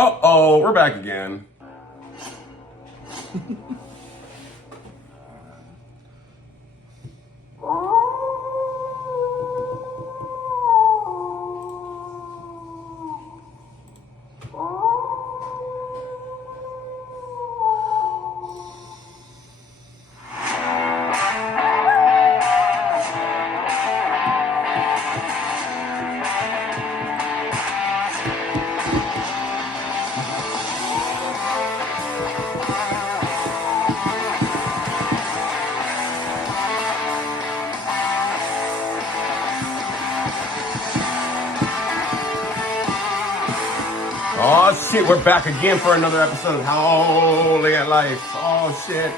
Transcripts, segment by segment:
Uh-oh, we're back again. Oh shit, we're back again for another episode of Howling at Life. Oh shit.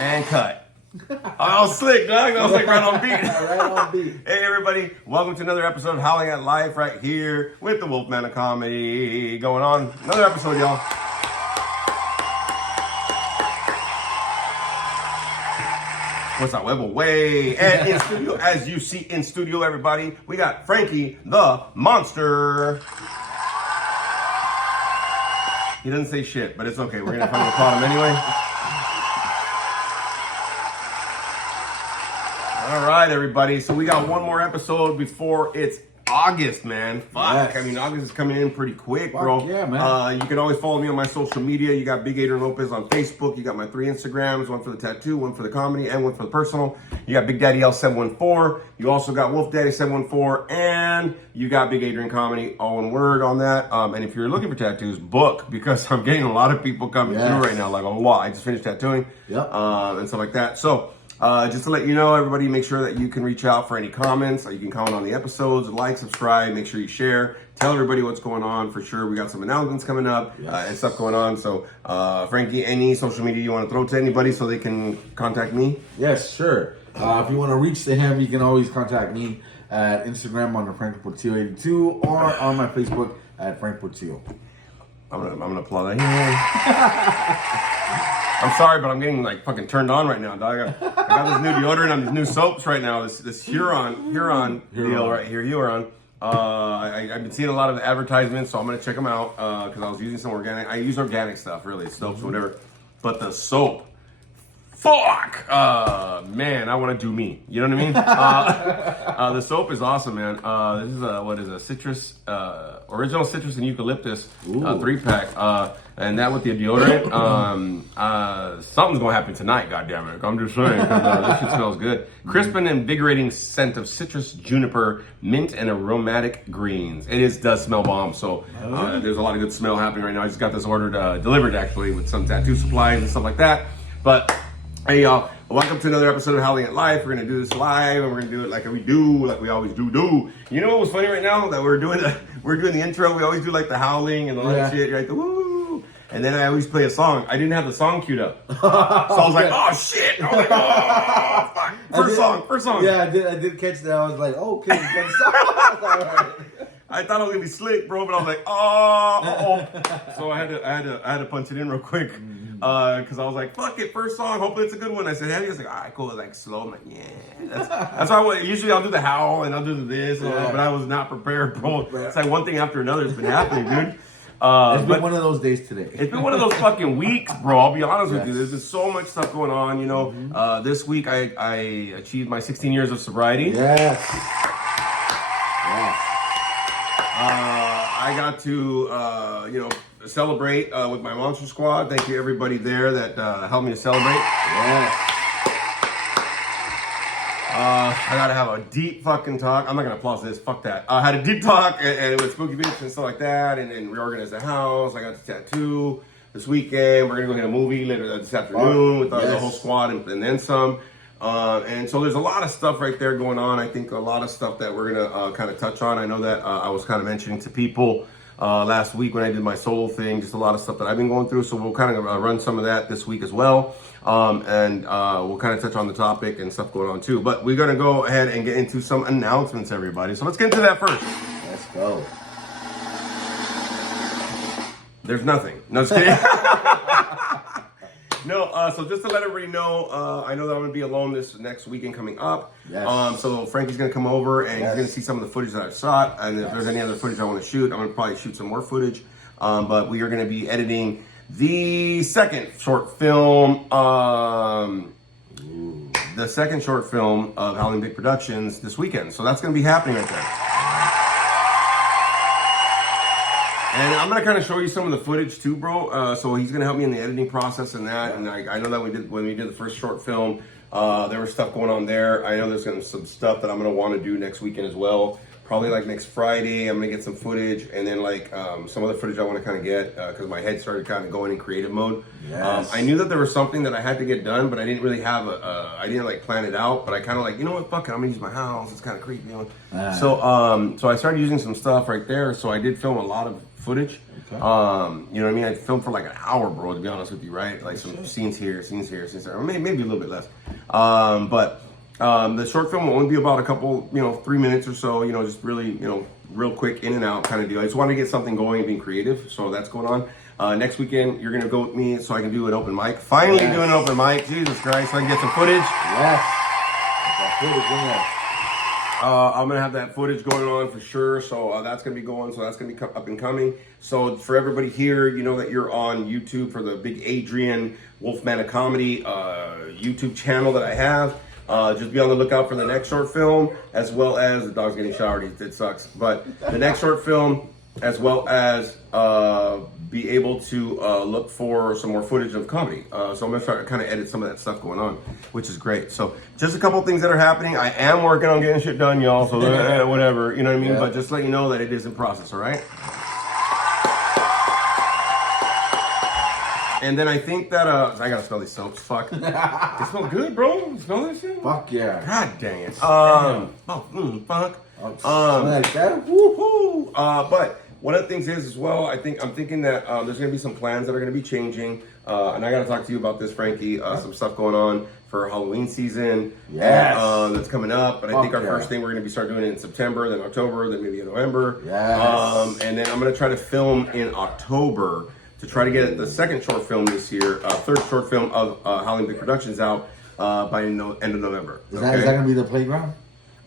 And cut. Oh, slick, dog. I was like right on beat. Right on beat. Hey everybody, welcome to another episode of Howling at Life right here with the Wolfman of Comedy going on. Another episode, y'all. What's up, Web Away? And in studio, as you see in studio, everybody, we got Frankie the Monster. He doesn't say shit, but it's okay. We're gonna fucking applaud him anyway. All right, everybody. So we got one more episode before it's August, man. Fuck. Yes. I mean, August is coming in pretty quick, Fuck bro. yeah, man. You can always follow me on my social media. You got Big Adrian Lopez on Facebook. You got my 3 Instagrams, one for the tattoo, one for the comedy, and one for the personal. You got Big Daddy L714. You also got Wolf Daddy 714, and you got Big Adrian Comedy, all one word on that. And if you're looking for tattoos, book, because I'm getting a lot of people coming through right now. Like a lot. I just finished tattooing, and stuff like that. So. Just to let you know, everybody, make sure that you can reach out for any comments. You can comment on the episodes, like, subscribe, make sure you share. Tell everybody what's going on for sure. We got some announcements coming up and stuff going on. So, Frankie, any social media you want to throw to anybody so they can contact me? Yes, sure. If you want to reach to him, you can always contact me at Instagram under Frank Portillo 82 or on my Facebook at Frank Portillo. I'm gonna applaud that. I'm sorry, but I'm getting like fucking turned on right now, dog. I got this new deodorant and these new soaps right now. This Huron deal right here, Huron. I've been seeing a lot of advertisements, so I'm gonna check them out because I was using some organic. I use organic stuff, really, soaps, whatever. But the soap, fuck, man, I want to do me. You know what I mean? The soap is awesome, man. This is a citrus, original citrus and eucalyptus 3-pack. And that with the deodorant, something's gonna happen tonight, goddammit. I'm just saying, because this shit smells good. Crisp and invigorating scent of citrus, juniper, mint, and aromatic greens. It does smell bomb, so there's a lot of good smell happening right now. I just got this ordered, delivered actually, with some tattoo supplies and stuff like that. But hey y'all, welcome to another episode of Howling at Life. We're gonna do this live, and we're gonna do it like we always do. You know what was funny right now? That we're doing the intro. We always do like the howling and all that shit, right? The woo. And then I always play a song. I didn't have the song queued up, so I was like, oh shit! I was like, oh fuck. First song. Yeah, I did catch that. I was like, oh, okay, good song. Right. I thought I was gonna be slick, bro, but I was like, oh. So I had to punch it in real quick. Because I was like, fuck it, first song, hopefully it's a good one. I said, heavy. I was like, all right, cool. It's like slow. I'm like, yeah. That's why usually I'll do the howl and I'll do the this, but I was not prepared, bro. It's like one thing after another has been happening, dude. It's been one of those days today. It's been one of those fucking weeks, bro. I'll be honest with you. There's just so much stuff going on, you know. This week I achieved my 16 years of sobriety. Yes. I got to, celebrate with my Monster Squad. Thank you, everybody there that helped me to celebrate. Yes. I gotta have a deep fucking talk. I'm not gonna applause this. Fuck that. I had a deep talk and with Spooky Bitch and stuff like that, and reorganize the house. I got the tattoo this weekend. We're gonna go hit a movie later this afternoon with the whole squad and then some. And so there's a lot of stuff right there going on. I think a lot of stuff that we're gonna kind of touch on. I know that I was kind of mentioning to people last week when I did my solo thing, just a lot of stuff that I've been going through. So we'll kind of run some of that this week as well. And we'll kind of touch on the topic and stuff going on too. But we're going to go ahead and get into some announcements, everybody. So let's get into that first. Let's go. There's nothing. No, just kidding. No, so just to let everybody know, I know that I'm gonna be alone this next weekend coming up. Yes. So Frankie's gonna come over and he's gonna see some of the footage that I've shot, and if Yes. there's any other footage I want to shoot, I'm gonna probably shoot some more footage. But we are gonna be editing the second short film. The second short film of Howling Big Productions this weekend. So that's gonna be happening right there. And I'm gonna kind of show you some of the footage too, bro. So he's gonna help me in the editing process and that. And I know that when we did the first short film, there was stuff going on there. I know there's gonna be some stuff that I'm gonna want to do next weekend as well. Probably like next Friday, I'm gonna get some footage, and then like some other footage I want to kind of get because my head started kind of going in creative mode. Yes. I knew that there was something that I had to get done, but I didn't really have I didn't like plan it out. But I kind of like, you know what, fuck it, I'm gonna use my house. It's kind of creepy, you know. So I started using some stuff right there. So I did film a lot of footage. Okay. You know what I mean? I filmed for like an hour, bro, to be honest with you, right? Like some scenes here, scenes there, or maybe a little bit less. But the short film will only be about a couple, 3 minutes or so, just really, real quick in and out kind of deal. I just wanted to get something going and being creative, so that's going on. Next weekend, you're going to go with me so I can do an open mic. Finally doing an open mic, Jesus Christ, so I can get some footage. Yes. That footage in there. I'm gonna have that footage going on for sure, so that's gonna be going. So that's gonna be up and coming. So for everybody here, you know that you're on YouTube for the Big Adrian Wolfman of Comedy YouTube channel that I have. Just be on the lookout for the next short film, as well as the dog's getting showered. It sucks, but the next short film, as well as be able to look for some more footage of comedy. So I'm gonna try to kind of edit some of that stuff going on, which is great. So just a couple things that are happening. I am working on getting shit done, y'all. So whatever, you know what I mean. Yeah. But just let you know that it is in process. All right. And then I think that I gotta smell these soaps. Fuck, they smell good, bro. You smell that shit? Fuck yeah. God dang it. Fuck. Like that. Woohoo! But one of the things is as well, I'm thinking that there's gonna be some plans that are gonna be changing, and I gotta talk to you about this, Frankie. Some stuff going on for Halloween season. Yes. That's coming up. But I think our Fuck yeah. first thing we're gonna be starting doing it in September, then October, then maybe in November. Yes. And then I'm gonna try to film in October to try to get the second short film this year, third short film of Howling Big Productions out by end of November. Is that gonna be the playground?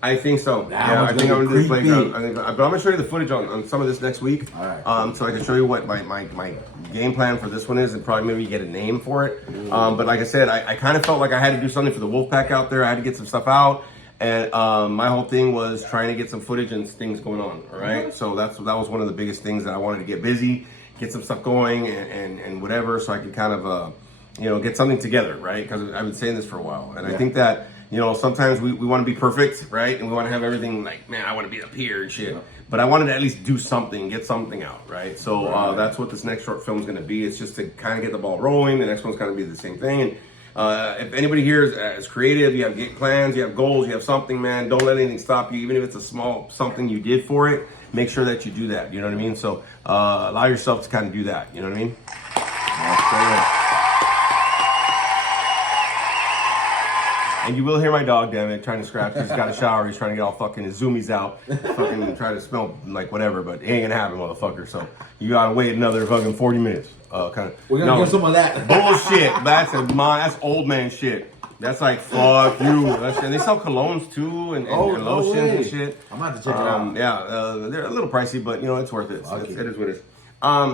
I think so. That I think I'm gonna do the creepy. playground. But I'm gonna show you the footage on some of this next week. All right. So I can show you what my game plan for this one is, and probably maybe get a name for it. But like I said, I kind of felt like I had to do something for the Wolfpack out there. I had to get some stuff out, and my whole thing was trying to get some footage and things going on. All right. So that was one of the biggest things that I wanted to get busy, get some stuff going, and whatever, so I could kind of get something together, right? Because I've been saying this for a while, and I think that. Sometimes we want to be perfect, right? And we want to have everything like, man, I want to be up here and shit. But I wanted to at least do something, get something out, right? So that's what this next short film is going to be. It's just to kind of get the ball rolling. The next one's going to be the same thing. And if anybody here is creative, you have plans, you have goals, you have something, man, don't let anything stop you. Even if it's a small something you did for it, make sure that you do that. You know what I mean? So allow yourself to kind of do that. You know what I mean? And you will hear my dog, damn it, trying to scratch. He's got a shower. He's trying to get all fucking his zoomies out. Fucking try to smell like whatever, but it ain't gonna happen, motherfucker. So you gotta wait another fucking 40 minutes. We're gonna get some of that. Bullshit. That's old man shit. That's like, fuck you. And they sell colognes too and lotions and shit. I'm gonna have to check it out. Yeah, they're a little pricey, but it's worth it. It is what it is.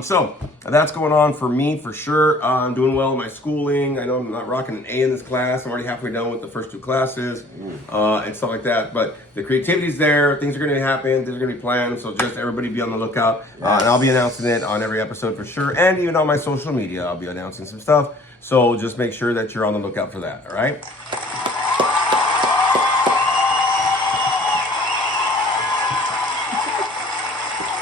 So that's going on for me for sure. I'm doing well in my schooling. I know I'm not rocking an A in this class. I'm already halfway done with the first 2 classes and stuff like that. But the creativity's there. Things are going to happen. Things are going to be planned. So just everybody be on the lookout. And I'll be announcing it on every episode for sure. And even on my social media, I'll be announcing some stuff. So just make sure that you're on the lookout for that. All right.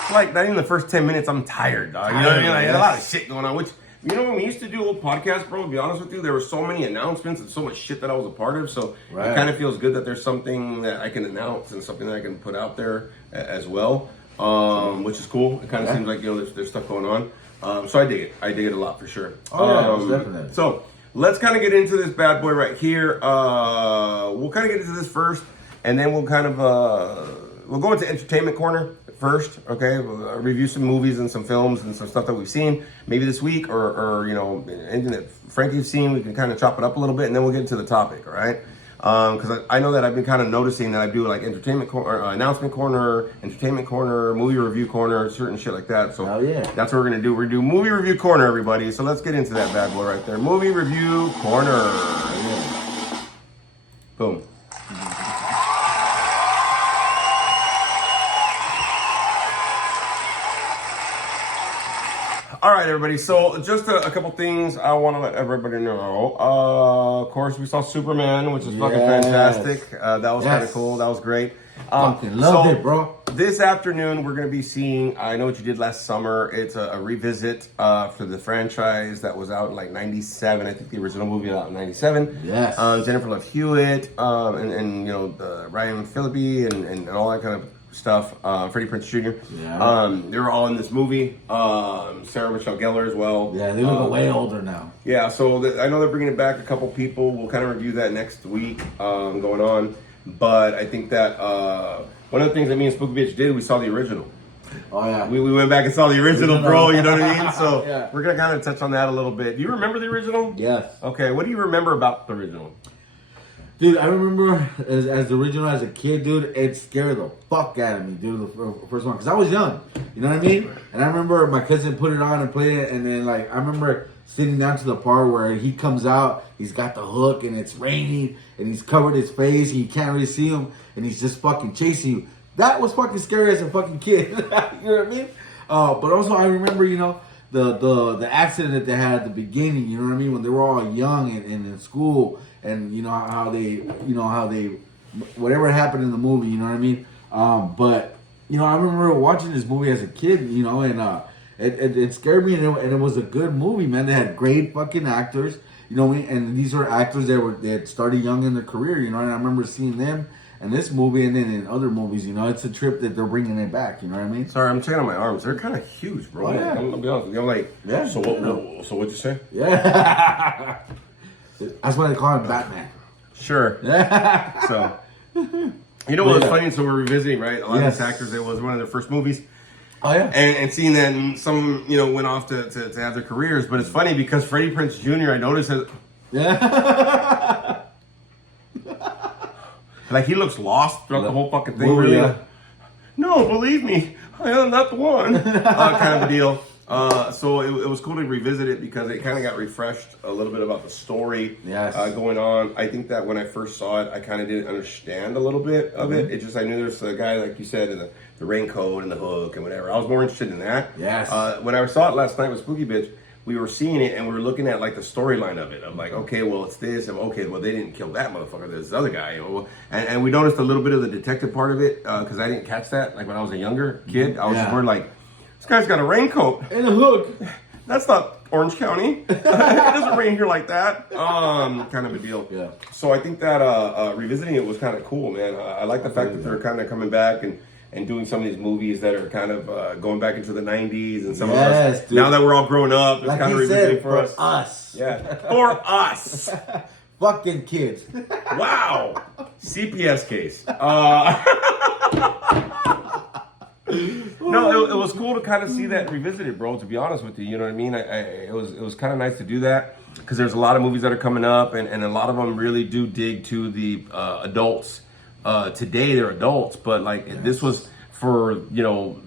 Like not even the first 10 minutes, I'm tired, dog. You know what I mean? Like, a lot of shit going on. Which when we used to do old podcasts, bro, to be honest with you, there were so many announcements and so much shit that I was a part of. So it kind of feels good that there's something that I can announce and something that I can put out there as well, which is cool. It kind of seems like there's stuff going on. So I dig it. I dig it a lot for sure. Definitely. So let's kind of get into this bad boy right here. We'll kind of get into this first, and then we'll kind of we'll go into entertainment corner first. Okay, we'll review some movies and some films and some stuff that we've seen maybe this week, or you know, anything that Frankie's seen. We can kind of chop it up a little bit, and then we'll get into the topic. All right. Because I know that I've been kind of noticing that I do like entertainment announcement corner, entertainment corner, movie review corner, certain shit like that. So that's what we're gonna do. We're gonna do movie review corner, everybody. So let's get into that bad boy right there. Movie review corner. Boom. All right, everybody. So just a couple things I want to let everybody know. Of course, we saw Superman, which is fucking fantastic. That was kind of cool. That was great. Fucking loved it, bro. This afternoon, we're going to be seeing I Know What You Did Last Summer. It's a revisit for the franchise that was out in like 97. I think the original movie was out in 97. Yes. Jennifer Love Hewitt, and you know, Ryan Phillippe and all that kind of stuff. Freddie Prinze Jr. Yeah. They were all in this movie. Sarah Michelle Gellar as well. Yeah, they look way older now. Yeah, so I know they're bringing it back. A couple people. We'll kind of review that next week going on. But I think that one of the things that me and Spooky Bitch did, we saw the original. Oh, yeah. We went back and saw the original, bro. You know what I mean? So Yeah. we're going to kind of touch on that a little bit. Do you remember the original? Yes. Okay, what do you remember about the original? Dude, I remember as the original as a kid, dude, it scared the fuck out of me, dude, the first one. Because I was young, you know what I mean? And I remember my cousin put it on and played it, and then, like, I remember sitting down to the part where he comes out, he's got the hook, and it's raining, and he's covered his face, and you can't really see him, and he's just fucking chasing you. That was fucking scary as a fucking kid. You know what I mean? But also, I remember, you know, the accident that they had at the beginning, you know what I mean, when they were all young and in school, and you know how they whatever happened in the movie, you know what I mean. But you know, I remember watching this movie as a kid, you know, and it scared me, and it was a good movie, man. They had great fucking actors, you know, and these were actors that had started young in their career, you know. And I remember seeing them in this movie and then in other movies, you know. It's a trip that they're bringing it back, you know what I mean? Sorry, I'm checking out my arms. They're kind of huge, bro. Oh, yeah. I'll be honest with you. I'm like, Yeah. So what'd you say? Yeah. That's why they call him Batman. Sure. So, you know what's funny? So we're revisiting, right? A lot of these actors, it was one of their first movies. Oh, yeah. And seeing that some, you know, went off to have their careers. But it's funny because Freddie Prinze Jr., I noticed that, Yeah. like, he looks lost throughout the whole fucking thing. Oh, Really. yeah. No, believe me, I am not the one. Kind of a deal. So it was cool to revisit it because it kind of got refreshed a little bit about the story going on. I think that when I first saw it, I kind of didn't understand a little bit of it. It just, I knew there's a guy, like you said, in the raincoat and the hook and whatever. I was more interested in that. Yes. When I saw it last night with Spooky Bitch, we were seeing it and we were looking at like the storyline of it. I'm like, okay, well it's this, and okay, well they didn't kill that motherfucker. There's this other guy, you know. And we noticed a little bit of the detective part of it because I didn't catch that. Like when I was a younger kid, I was just more like, this guy's got a raincoat And a hook. That's not Orange County. It doesn't rain here like that. Kind of a deal. Yeah. So I think that revisiting it was kind of cool, man. I like the fact that they're kind of coming back and doing some of these movies that are kind of going back into the 90s and some of us. Dude. Now that we're all grown up, it's Like kind of he revisiting said, for us. Yeah. For us. Fucking kids. Wow. CPS case. No, it was cool to kind of see that revisited, bro. To be honest with you, you know what I mean. It was kind of nice to do that because there's a lot of movies that are coming up, and a lot of them really do dig to the adults. Today they're adults, but like this was for, you know,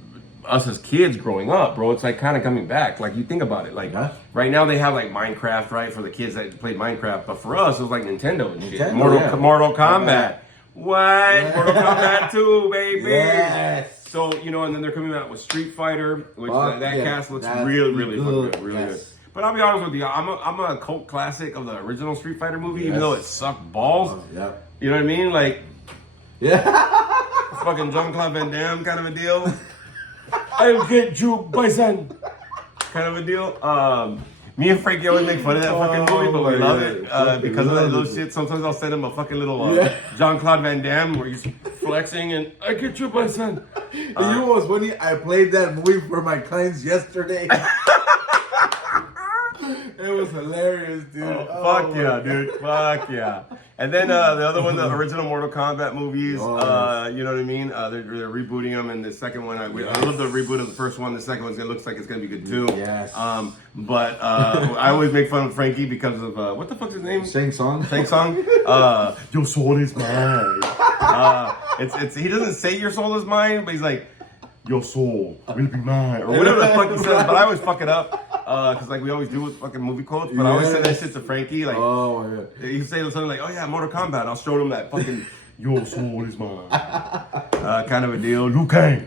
us as kids growing up, bro. It's like kind of coming back. Like you think about it, like right now they have like Minecraft, right, for the kids that played Minecraft, but for us it was like Nintendo and shit. Mortal Kombat. What? Mortal Kombat 2, baby. Yes. So, you know, and then they're coming out with Street Fighter, which that cast looks really good, really good. But I'll be honest with you, I'm a cult classic of the original Street Fighter movie, even though it sucked balls. Yeah. You know what I mean? Like, fucking Jean-Claude Van Damme kind of a deal. I'll get you, bison. Kind of a deal. Me and Frankie always make fun of that fucking movie, but we love it because of that little shit. Sometimes I'll send him a fucking little Jean-Claude Van Damme where he's flexing and I get you, my son. You know what's funny? I played that movie for my clients yesterday. It was hilarious, dude. Fuck yeah, dude. Fuck yeah. And then the other one, the original Mortal Kombat movies. You know what I mean? They're rebooting them, and the second one, I love the reboot of the first one. The second one looks like it's gonna be good too. Yes. But I always make fun of Frankie because of what the fuck's his name? Shang Tsung. Shang Tsung. Your soul is mine. It's he doesn't say your soul is mine, but he's like, your soul will be mine, or whatever the fuck he says. But I always fuck it up. Cause like we always do with fucking movie quotes, but I always say that shit to Frankie. Like, oh my god, he say something like, "Oh yeah, Mortal Kombat." I'll show him that fucking "Your soul is mine" kind of a deal. Liu Kang.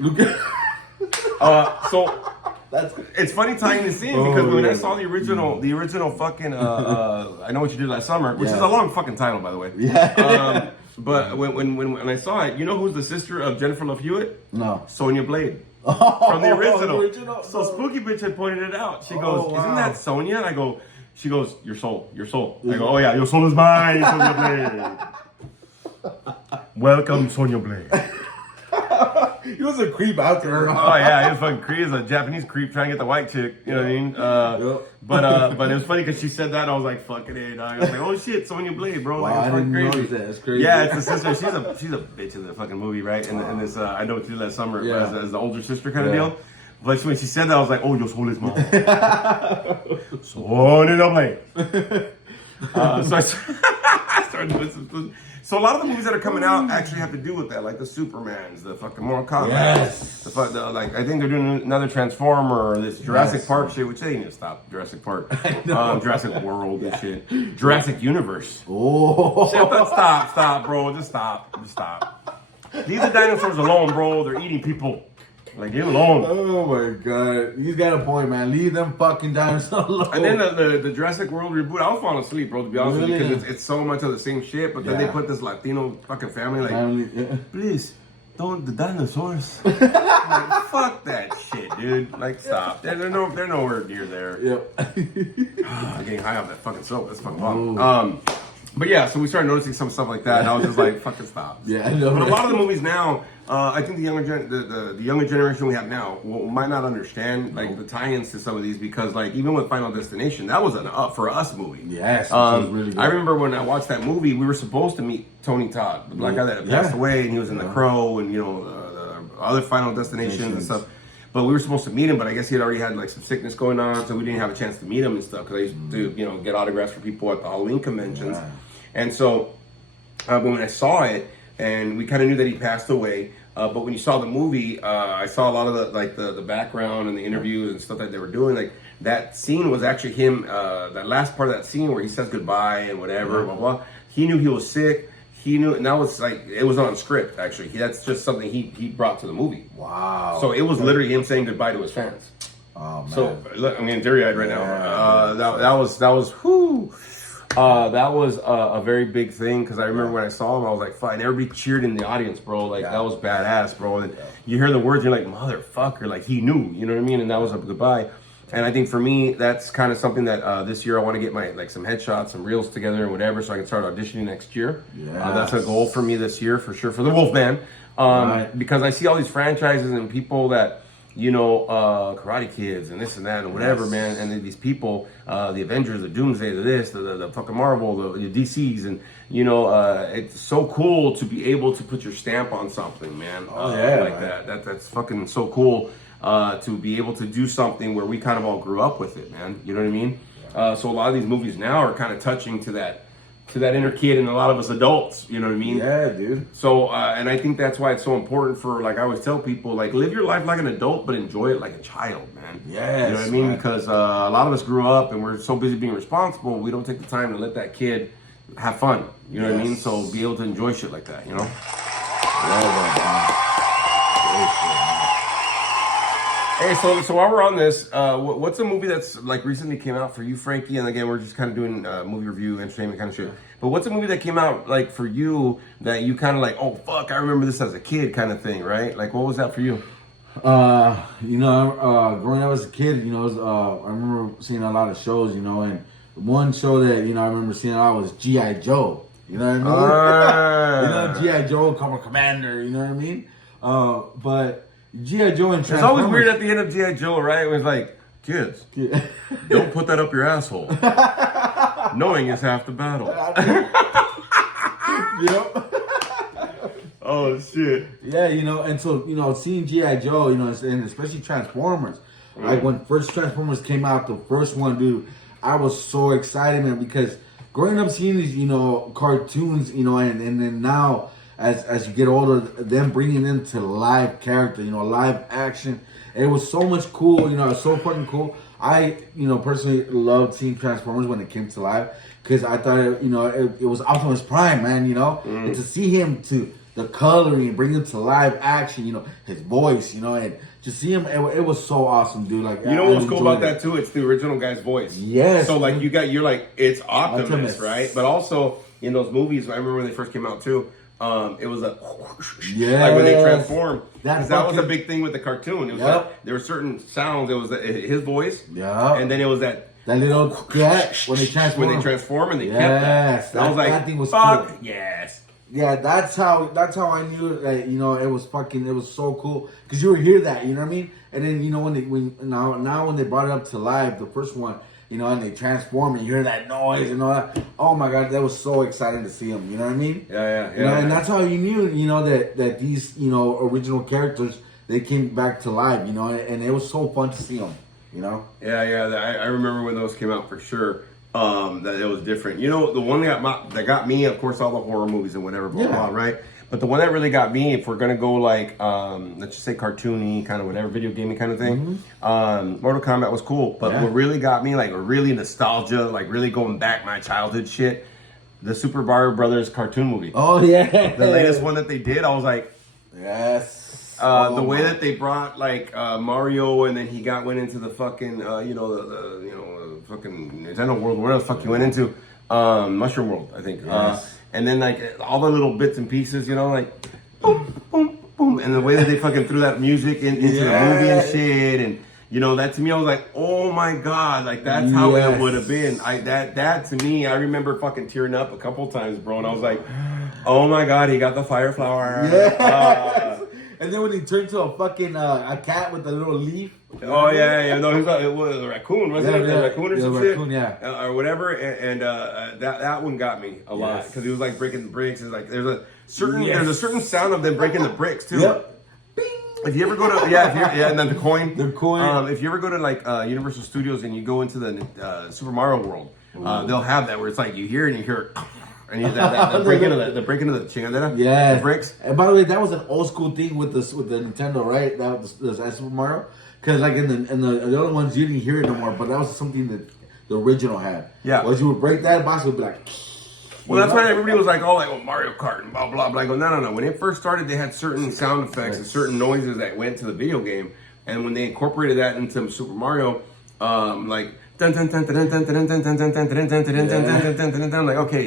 So it's funny tying this in because when I saw the original fucking I Know What You Did Last Summer, which is a long fucking title, by the way. Yeah. But when I saw it, you know who's the sister of Jennifer Love Hewitt? No. Sonya Blade. From the original. original. So Spooky Bitch had pointed it out. She goes, "Isn't that Sonya?" And I go, she goes, your soul. I go, "Oh yeah, your soul is mine, Sonya Blade." Welcome, Sonya Blade. He was a creep out there. Oh yeah, he was fucking creep. He was a Japanese creep trying to get the white chick. You know what I mean? But it was funny because she said that. And I was like, "Fucking it!" I was like, "Oh shit, Sonya Blade, bro!" Like, Wow, I didn't crazy. notice that. It's crazy. Yeah, it's the sister. She's a bitch in the fucking movie, right? And this I Know What You Did Last Summer as the older sister kind of deal. But when she said that, I was like, "Oh, your soul is mine." Sonya Blade. So I started doing some. So a lot of the movies that are coming out actually have to do with that, like the Supermans, the fucking Mortal Kombat. Yes. Like I think they're doing another Transformer or this Jurassic Park shit, which they need to stop. Jurassic Park, Jurassic World and shit, Jurassic Universe. Oh. Stop, bro. Just stop. Leave the dinosaurs alone, bro. They're eating people. Like, leave them alone. Oh my god, he's got a point, man. Leave them fucking dinosaurs alone. And then the Jurassic World reboot, I was falling asleep, bro, to be honest with you, because it's so much of the same shit. But then they put this Latino fucking family, like, please, don't the dinosaurs. Like, fuck that shit, dude. Like, stop. They're nowhere near there. Yep. I'm getting high off that fucking soap. That's fucking bomb. But yeah, so we started noticing some stuff like that, and I was just like, fucking stop. Yeah, I know. But a lot of the movies now, I think the younger generation we have now might not understand like the tie-ins to some of these because like even with Final Destination, that was an up for us movie. Yes, was really good. I remember when I watched that movie, we were supposed to meet Tony Todd, the black guy that had passed away, and he was in The Crow and the other Final Destinations and stuff. But we were supposed to meet him, but I guess he had already had like some sickness going on, so we didn't have a chance to meet him and stuff. Because I used to, get autographs for people at the Halloween conventions, and so when I saw it, and we kind of knew that he passed away. But when you saw the movie, I saw a lot of the background and the interviews and stuff that they were doing. Like that scene was actually him. That last part of that scene where he says goodbye and whatever, blah blah. He knew he was sick. He knew, and that was like it was on script. Actually, that's just something he brought to the movie. Wow. So it was literally him saying goodbye to his fans. Oh man. So look, I'm getting teary-eyed right now. That was whew. That was a very big thing because I remember when I saw him, I was like, "Fuck!" And everybody cheered in the audience, bro. Like that was badass, bro. And you hear the words, you're like, "Motherfucker!" Like he knew, you know what I mean? And that was a goodbye. And I think for me, that's kind of something that this year I want to get my some headshots, some reels together, and whatever, so I can start auditioning next year. That's a goal for me this year for sure for the Wolfman, because I see all these franchises and people that. Karate Kids and this and that and whatever, man. And then these people, the Avengers, the Doomsday, the fucking Marvel, the DCs, and it's so cool to be able to put your stamp on something, man. That's fucking so cool to be able to do something where we kind of all grew up with it, man. You know what I mean? So a lot of these movies now are kind of touching to that inner kid and a lot of us adults, you know what I mean? Yeah, dude. So, and I think that's why it's so important for, like I always tell people, like, live your life like an adult, but enjoy it like a child, man. Yes, you know what I mean? Because a lot of us grew up and we're so busy being responsible, we don't take the time to let that kid have fun. You know what I mean? So be able to enjoy shit like that, you know? Hey, so while we're on this, what's a movie that's like recently came out for you, Frankie? And again, we're just kind of doing movie review, entertainment kind of shit. But what's a movie that came out like for you that you kind of like, oh fuck, I remember this as a kid kind of thing, right? Like, what was that for you? Growing up as a kid, I remember seeing a lot of shows, and one show that I remember seeing a lot was G.I. Joe. You know what I mean? G.I. Joe, Cobra Commander. You know what I mean? But G.I. Joe and Transformers. It's always weird at the end of G.I. Joe, right? It was like, Kids, don't put that up your asshole. Knowing is half the battle. Yep. Oh shit. Yeah, and so seeing G.I. Joe, and especially Transformers, like when first Transformers came out, the first one, dude, I was so excited, man, because growing up seeing these, cartoons, and then now as you get older, them bringing them to live character, live action, it was so much cool, it was so fucking cool. I, personally loved seeing Transformers when it came to live because I thought, it was Optimus Prime, man, and to see him to the coloring and bring him to live action, his voice, and just see him, it was so awesome, dude. Like, What's cool about that too? It's the original guy's voice. Yes. So like you're like it's Optimus, right? But also in those movies, I remember when they first came out too. It was like when they transformed. Because that was a big thing with the cartoon. It was like, there were certain sounds. It was his voice. Yeah. And then it was that little when they transform. When they transform and they kept that. I was like, that thing was fuck cool. yes. Yeah, that's how I knew that it was so cool because you would hear that, you know what I mean? And then now when they brought it up to live, the first one, and they transform and you hear that noise and all that. Oh my god, that was so exciting to see them. You know what I mean? Yeah. And that's how you knew, that these original characters they came back to life. And it was so fun to see them. Yeah. I remember when those came out for sure. That it was different. The one that got me, of course, all the horror movies and whatever, blah, blah, right? But the one that really got me, if we're gonna go like, let's just say cartoony, kind of whatever, video gaming kind of thing, Mortal Kombat was cool. But what really got me, like really nostalgia, like really going back my childhood shit, the Super Mario Brothers cartoon movie. Oh yeah, the latest one that they did, I was like, yes. The way that they brought like Mario, and then he went into the fucking fucking Nintendo world, where the fuck he went into, Mushroom World, I think. Yes. And then like all the little bits and pieces, like boom, boom, boom, and the way that they fucking threw that music into the movie and shit, and that to me, I was like, oh my god, like that's how it would have been. That to me, I remember fucking tearing up a couple times, bro, and I was like, oh my god, he got the fire flower. Yes. And then when he turned to a fucking a cat with a little leaf. Oh yeah. No, it was a raccoon, wasn't it? A raccoon or some raccoon, shit, or whatever. And that one got me a lot because he was like breaking the bricks. It's like there's a certain sound of them breaking the bricks too. Yep. If you ever go to and then the coin. If you ever go to like Universal Studios and you go into the Super Mario World, they'll have that where it's like you hear it and you hear it. And the breaking of the chingadera, the bricks. And by the way, that was an old school thing with the Nintendo, right? That was Super Mario, because like in the other ones you didn't hear it no more, but that was something that the original had. Yeah. Once you would break that, box would be like. Well, that's why everybody was like, Mario Kart and blah blah blah. I go, no. When it first started, they had certain sound effects and certain noises that went to the video game, and when they incorporated that into Super Mario, like. Like, okay,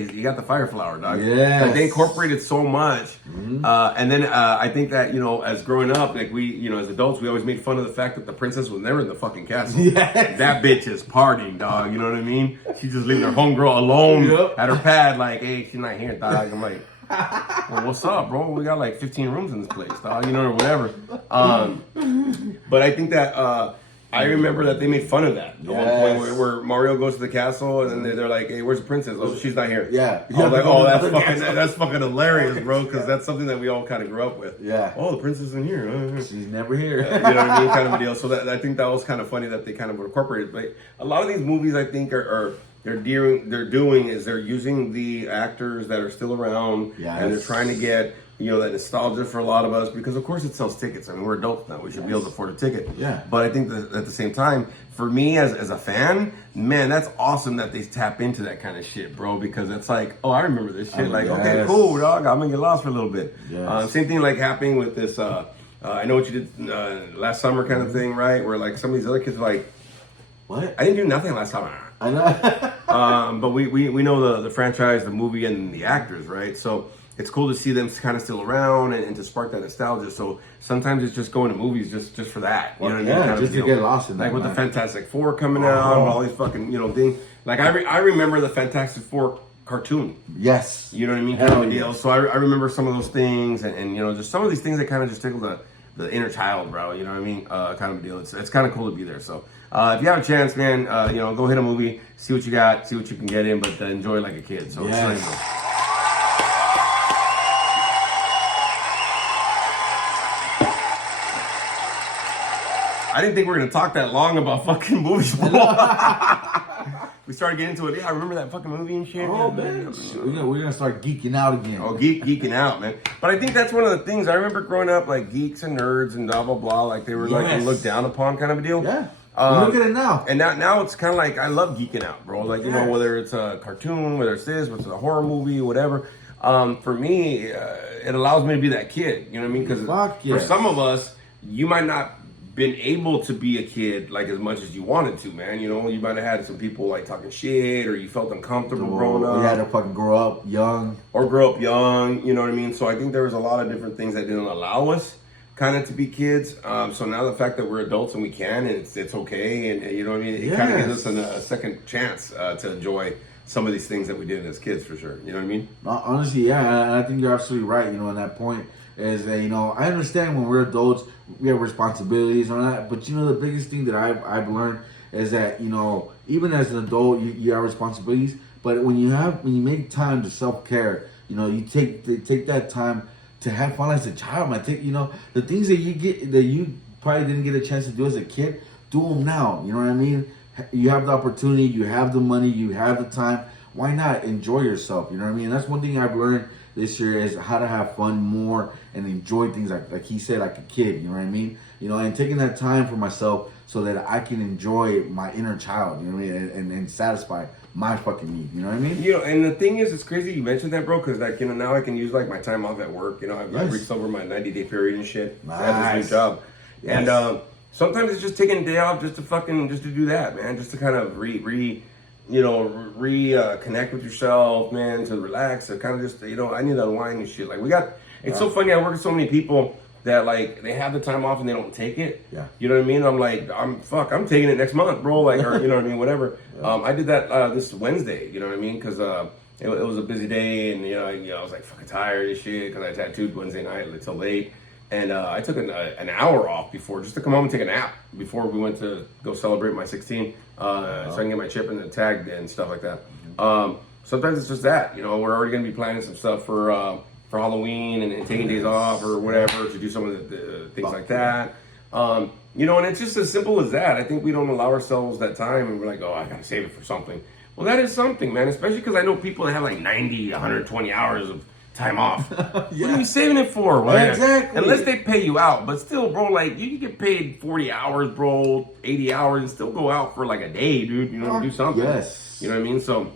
you got the fire flower, dog. Yeah. Like, they incorporated so much. And then I think that, as growing up, like we, as adults, we always made fun of the fact that the princess was never in the fucking castle. Yes. That bitch is partying, dog. You know what I mean? She's just leaving her homegirl alone at her pad, like, hey, she's not here, dog. I'm like, well, what's up, bro? We got like 15 rooms in this place, dog, or whatever. But I think that, I remember that they made fun of that at one point where Mario goes to the castle and then they're like, hey, where's the princess? Oh, she's not here. Yeah. I was like, oh, that's fucking hilarious, bro, because that's something that we all kind of grew up with. Yeah. Oh, the princess isn't here. She's never here. You know what I mean? Kind of a deal. So I think that was kind of funny that they kind of incorporated. But a lot of these movies, I think, they're doing is they're using the actors that are still around and they're trying to get that nostalgia for a lot of us because of course it sells tickets. I mean, we're adults now. We should be able to afford a ticket. Yeah. But I think that at the same time, for me as a fan, man, that's awesome that they tap into that kind of shit, bro, because it's like, oh, I remember this shit. Okay, cool, dog. I'm going to get lost for a little bit. Yes. Same thing like happening with this, I know what you did last summer kind of thing, right? Where like some of these other kids are like, what? I didn't do nothing last summer. I know. But we know the franchise, the movie, and the actors, right? So it's cool to see them kind of still around and to spark that nostalgia. So sometimes it's just going to movies just for that. You know what I mean? Yeah, just to get lost in that. Like with the Fantastic Four coming out, all these fucking things. Like I remember the Fantastic Four cartoon. Yes. You know what I mean? Kind of a deal. So I remember some of those things and just some of these things that kind of just tickled the inner child, bro. You know what I mean? Kind of a deal. It's kind of cool to be there. So if you have a chance, man, you know, go hit a movie, see what you got, see what you can get in, but enjoy like a kid. So Yes. it's nice. I didn't think we were gonna talk that long about fucking movies, bro. We started getting into it. Yeah, I remember that fucking movie and shit. Oh man, we're gonna start geeking out again. Oh, geeking out, man. But I think that's one of the things I remember growing up, like geeks and nerds and blah blah blah. Like they were like Yes. looked down upon, kind of a deal. Yeah. Look at it now. And now it's kind of like I love geeking out, bro. Like you know, Yes. whether it's a cartoon, whether it's this, whether it's a horror movie, whatever. For me, it allows me to be that kid. You know what I mean? Because Fuck for yes. some of us, you might not been able to be a kid like as much as you wanted to, man. You know, you might have had some people like talking shit, or you felt uncomfortable growing up. You had to fucking grow up young. Or grow up young, you know what I mean? So I think there was a lot of different things that didn't allow us kind of to be kids. So now the fact that we're adults and we can, and it's okay, and you know what I mean? It kind of gives us a second chance to enjoy some of these things that we did as kids, for sure. You know what I mean? Honestly, yeah, and I think you're absolutely right. You know, on that point is that, you know, I understand when we're adults, we have responsibilities and all that, but you know, the biggest thing that I've learned is that, you know, even as an adult, you have responsibilities, but when you make time to self-care, you know, you take that time to have fun as a child, man. You know, the things that you probably didn't get a chance to do as a kid, do them now. You know what I mean? You have the opportunity, you have the money, you have the time. Why not enjoy yourself? You know what I mean? And that's one thing I've learned this year is how to have fun more and enjoy things like he said, like a kid. You know what I mean? You know, and taking that time for myself so that I can enjoy my inner child. You know what I mean? And satisfy my fucking need. You know what I mean? You know, and the thing is, it's crazy you mentioned that, bro, because like, you know, now I can use like my time off at work. You know, I've Yes. reached over my 90-day period and shit. I have Nice. this new job. Yes. And sometimes it's just taking a day off just to do that, man. Just to kind of connect with yourself, man, to relax, to kind of just, you know, I need to unwind and shit. Like it's so funny, I work with so many people that like, they have the time off and they don't take it. Yeah. You know what I mean? I'm like, I'm taking it next month, bro. Like, or, you know what I mean? Whatever. I did that this Wednesday, you know what I mean? Because it was a busy day, and, you know, I was like fucking tired and shit because I tattooed Wednesday night until late. And I took an hour off before, just to come home and take a nap before we went to go celebrate my 16, so I can get my chip and the tag and stuff like that. Sometimes it's just that, you know, we're already going to be planning some stuff for Halloween and taking days off or whatever to do some of the things like that. You know, and it's just as simple as that. I think we don't allow ourselves that time, and we're like, oh, I got to save it for something. Well, that is something, man, especially because I know people that have like 90, 120 hours of time off. What are you saving it for? Right? Exactly. Unless they pay you out. But still, bro, like, you can get paid 40 hours, bro, 80 hours, and still go out for like a day, dude. You know, do something. Yes. You know what I mean? So,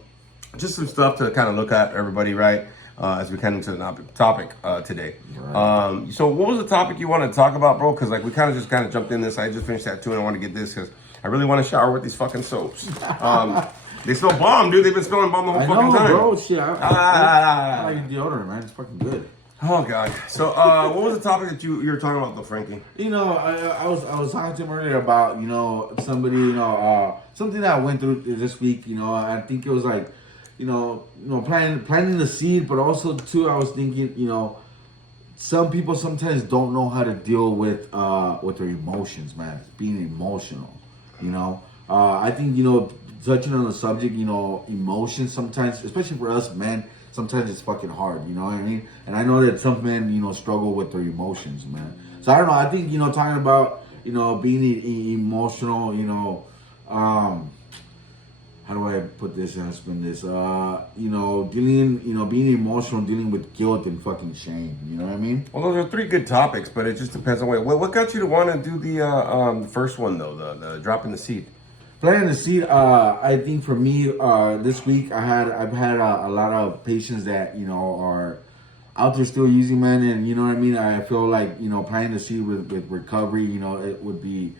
just some stuff to kind of look at, everybody, right? As we kind of into the topic today. Right. So, what was the topic you wanted to talk about, bro? Because, like, we kind of jumped in this. I just finished that too, and I want to get this because I really want to shower with these fucking soaps. They smell bomb, dude. They've been smelling bomb the whole fucking time. Bro, shit. I like deodorant, man. It's fucking good. Oh god. So, what was the topic that you were talking about, though, Frankie? You know, I was talking to him earlier about, you know, somebody, you know, something that I went through this week. You know, I think it was like, you know, planting the seed, but also too, I was thinking, you know, some people sometimes don't know how to deal with their emotions, man. Being emotional, you know. I think, you know, touching on the subject, you know, emotions sometimes, especially for us men, sometimes it's fucking hard, you know what I mean? And I know that some men, you know, struggle with their emotions, man. So I don't know, I think, you know, talking about, you know, being emotional, you know, how do I put this and spin this? You know, being emotional, dealing with guilt and fucking shame, you know what I mean? Well, those are three good topics, but it just depends on what got you to want to do the first one, though, the dropping the seed? Planting the seed, I think for me, this week I've had a lot of patients that, you know, are out there still using, man, and you know what I mean. I feel like, you know, planting the seed with recovery, you know, it would be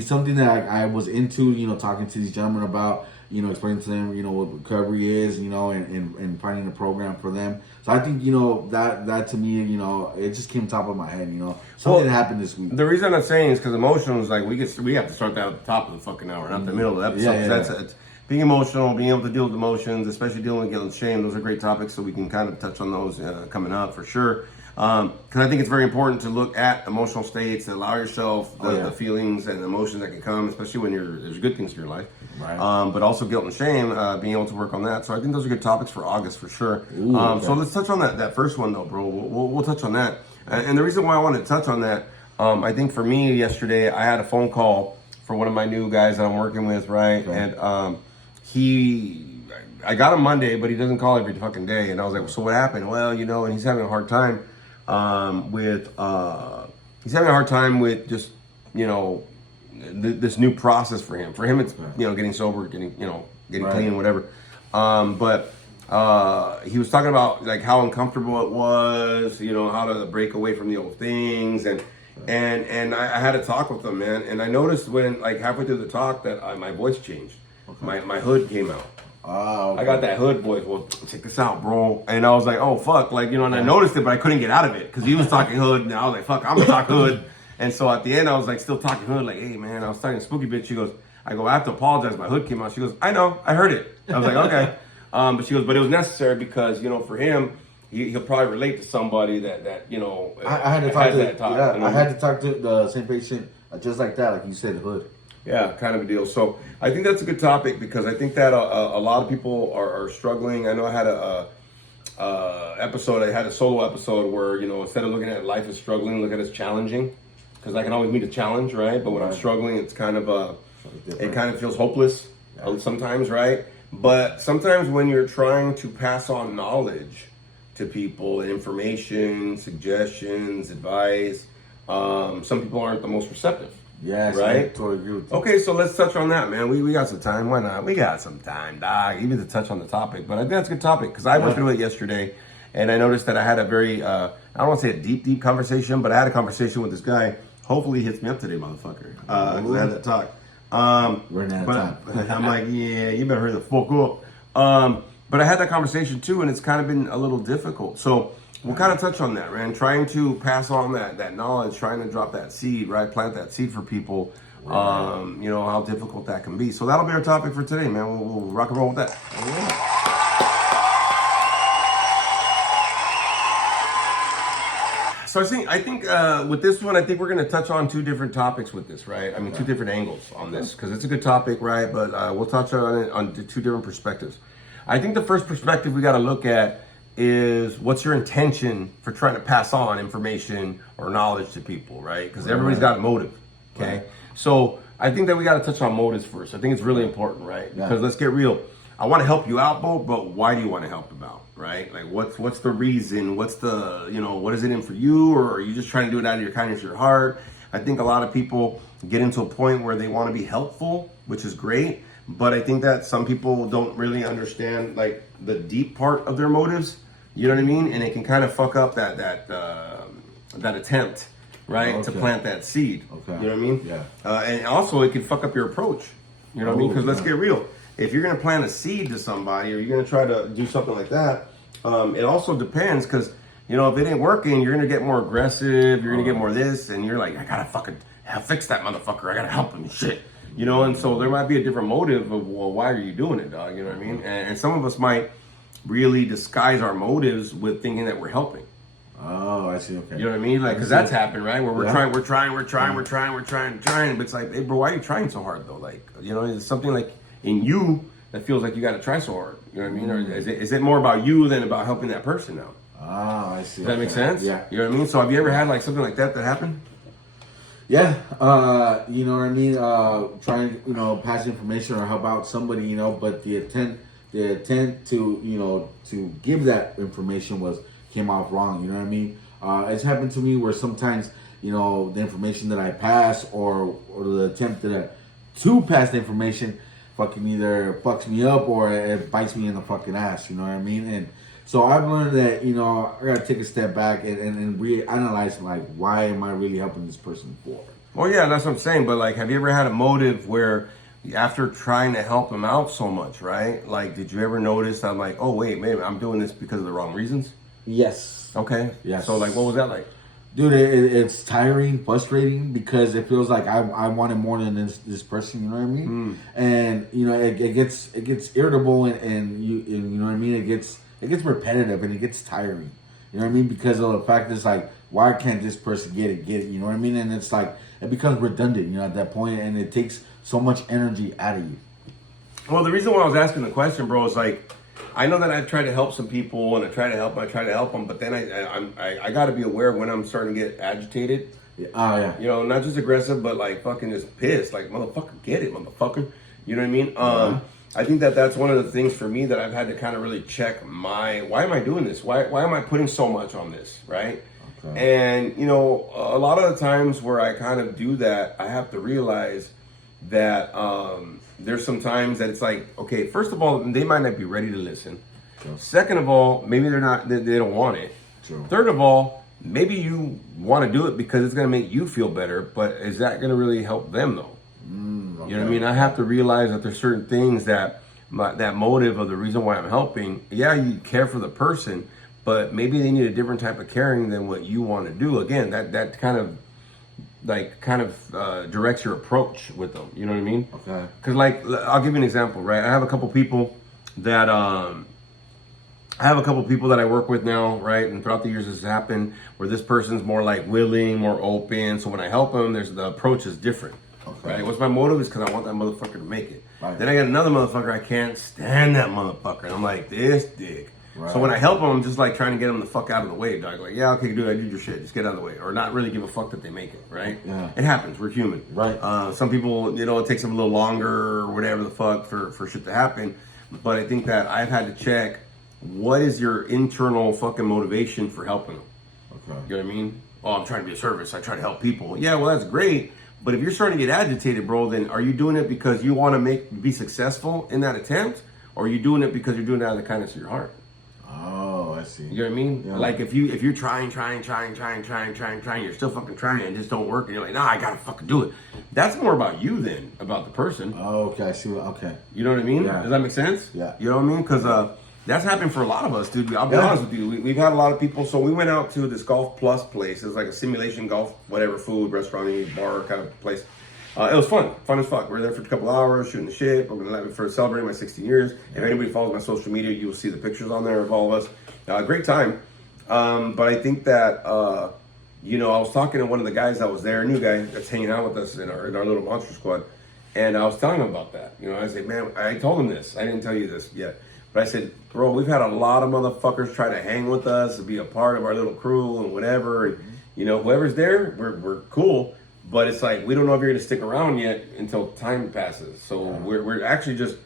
something that I was into, you know, talking to these gentlemen about, you know, explaining to them, you know, what recovery is, you know, and finding a program for them. So I think, you know, that to me, you know, it just came top of my head, you know. Something happened this week. The reason I'm saying is because emotional is like we have to start that at the top of the fucking hour, not the middle of the episode. Yeah. It's being emotional, being able to deal with emotions, especially dealing with guilt and shame. Those are great topics, so we can kind of touch on those coming up for sure. Because I think it's very important to look at emotional states, and allow yourself the feelings and emotions that can come, especially when there's good things in your life. Right. But also guilt and shame, being able to work on that. So I think those are good topics for August for sure. Ooh, okay. So let's touch on that first one though, bro. We'll touch on that. And the reason why I wanted to touch on that, I think for me yesterday, I had a phone call for one of my new guys that I'm working with, right? Okay. And I got him Monday, but he doesn't call every fucking day. And I was like, so what happened? Well, and he's having a hard time with just, this new process for him. For him, it's, getting sober, getting Right. clean, whatever. But he was talking about like how uncomfortable it was, how to break away from the old things. And I had a talk with him, man. And I noticed when, like, halfway through the talk that my voice changed. Okay. My hood came out. Oh, okay. I got that hood voice. Well, check this out, bro. And I was like, oh, fuck. Like, and I noticed it, but I couldn't get out of it because he was talking hood. And I was like, fuck, I'm going to talk hood. And so at the end, I was like, still talking hood. Like, hey, man, I was talking spooky bitch. She goes, I have to apologize. My hood came out. She goes, I know. I heard it. I was like, okay. But she goes, but it was necessary because, for him, he'll probably relate to somebody that I had to talk to I had to talk to the same patient just like that, like you said, hood. Yeah, kind of a deal. So I think that's a good topic because I think that a lot of people are struggling. I know I had a solo episode where, instead of looking at life as struggling, look at it as challenging, because I can always meet a challenge, right? But when I'm struggling, it's kind of it kind of feels hopeless sometimes, right? But sometimes when you're trying to pass on knowledge to people, information, suggestions, advice, some people aren't the most receptive. Yes, right? I totally agree with you. Okay, so let's touch on that, man. We got some time. Why not? We got some time, dog. Even to touch on the topic. But I think that's a good topic because I went through it yesterday and I noticed that I had a very, I don't want to say a deep conversation, but I had a conversation with this guy. Hopefully he hits me up today, motherfucker. Because I had that talk. We're running out of time. I'm like, yeah, you better hurry the fuck up. But I had that conversation too, and it's kind of been a little difficult. So we'll kind of touch on that, man. Trying to pass on that knowledge, trying to drop that seed, right? Plant that seed for people. Right. How difficult that can be. So that'll be our topic for today, man. We'll rock and roll with that. So I think with this one, I think we're going to touch on two different topics with this, right? I mean, two different angles on this because it's a good topic, right? But we'll touch on it on two different perspectives. I think the first perspective we got to look at is what's your intention for trying to pass on information or knowledge to people, right? Because everybody's got a motive, okay? Right. So I think that we got to touch on motives first. I think it's really important, right? Because let's get real. I want to help you out, Bo, but why do you want to help them out, right? Like, what's the reason? What's the, what is it in for you? Or are you just trying to do it out of your kindness of your heart? I think a lot of people get into a point where they want to be helpful, which is great. But I think that some people don't really understand, like, the deep part of their motives. You know what I mean? And it can kind of fuck up that attempt, right, to plant that seed. Okay. You know what I mean? Yeah. And also, it can fuck up your approach. You know what I mean? Because let's get real. If you're going to plant a seed to somebody or you're going to try to do something like that, it also depends because, if it ain't working, you're going to get more aggressive. You're going to get more of this. And you're like, I got to fucking fix that motherfucker. I got to help him and shit. And so there might be a different motive of, well, why are you doing it, dog? You know what I mean? And some of us might really disguise our motives with thinking that we're helping. Oh, I see. Okay. You know what I mean? Like, because that's happened, right? Where we're trying, but it's like, hey, bro, why are you trying so hard though? Like, it's something like in you that feels like you got to try so hard. You know what I mean? Or is it more about you than about helping that person out? Oh, I see. Does that make sense? Yeah. You know what I mean? So have you ever had like something like that happen? Yeah, you know what I mean. Trying, pass information or help out somebody, but the intent to, to give that information came off wrong. You know what I mean. It's happened to me where sometimes, the information that I pass or the attempt to pass the information, fucking either fucks me up or it bites me in the fucking ass. You know what I mean. And so I've learned that, I gotta take a step back and reanalyze, like, why am I really helping this person for? Well, yeah, that's what I'm saying. But like, have you ever had a motive where after trying to help them out so much, right? Like, did you ever notice I'm like, oh, wait, maybe I'm doing this because of the wrong reasons? Yes. Okay. Yes. So like, what was that like? Dude, it's tiring, frustrating because it feels like I wanted more than this person. You know what I mean? And it gets irritable and you know what I mean. It gets repetitive and it gets tiring. You know what I mean? Because of the fact that it's like, why can't this person get it? You know what I mean? And it's like, it becomes redundant, you know, at that point, and it takes so much energy out of you. Well, the reason why I was asking the question, bro, is like, I know that I've tried to help some people, and I try to help them, but then I got to be aware when I'm starting to get agitated. Yeah. You know, not just aggressive, but like fucking just pissed. Like, motherfucker, get it, motherfucker. You know what I mean? I think that that's one of the things for me that I've had to kind of really check why am I doing this? Why am I putting so much on this, right? Okay. And, you know, a lot of the times where I kind of do that, I have to realize that there's some times that it's like, okay, first of all, they might not be ready to listen. Sure. Second of all, maybe they don't want it. Sure. Third of all, maybe you want to do it because it's going to make you feel better, but is that going to really help them though? Okay. You know what I mean? I have to realize that there's certain things that that motive of the reason why I'm helping. Yeah, you care for the person, but maybe they need a different type of caring than what you want to do. Again, that kind of directs your approach with them. You know what I mean? Okay. Because like, I'll give you an example, right? I have a couple people that I work with now, right? And throughout the years, this has happened where this person's more like willing, more open. So when I help them, the approach is different. Okay. Right? What's my motive is because I want that motherfucker to make it. Right. Then I got another motherfucker, I can't stand that motherfucker. And I'm like, this dick. Right. So when I help them, I'm just like trying to get them the fuck out of the way, dog. Like, yeah, okay, dude, I did your shit. Just get out of the way. Or not really give a fuck that they make it, right? Yeah. It happens. We're human. Right. Some people, you know, it takes them a little longer or whatever the fuck for shit to happen. But I think that I've had to check, what is your internal fucking motivation for helping them? Okay. You know what I mean? Oh, I'm trying to be of service. I try to help people. Yeah, well, that's great. But if you're starting to get agitated, bro, then are you doing it because you want to be successful in that attempt? Or are you doing it because you're doing it out of the kindness of your heart? Oh, I see. You know what I mean? Yeah. Like if you're trying, you're still fucking trying and it just don't work, and you're like, nah, I gotta fucking do it. That's more about you than about the person. Oh, okay, I see. Okay. You know what I mean? Yeah. Does that make sense? Yeah. You know what I mean? Because that's happened for a lot of us, dude. I'll be honest with you. We've had a lot of people. So we went out to this Golf Plus place. It's like a simulation golf, whatever, food, restaurant, bar kind of place. It was fun as fuck. We were there for a couple hours shooting the shit. I'm gonna for celebrating my 16 years. If anybody follows my social media, you will see the pictures on there of all of us. Great time. But I think that you know, I was talking to one of the guys that was there, a new guy that's hanging out with us in our little monster squad, and I was telling him about that. You know, I said, man, I told him this. I didn't tell you this yet, but I said, bro, we've had a lot of motherfuckers try to hang with us and be a part of our little crew and whatever. And you know, whoever's there, we're cool. But it's like, we don't know if you're going to stick around yet until time passes. So we're actually just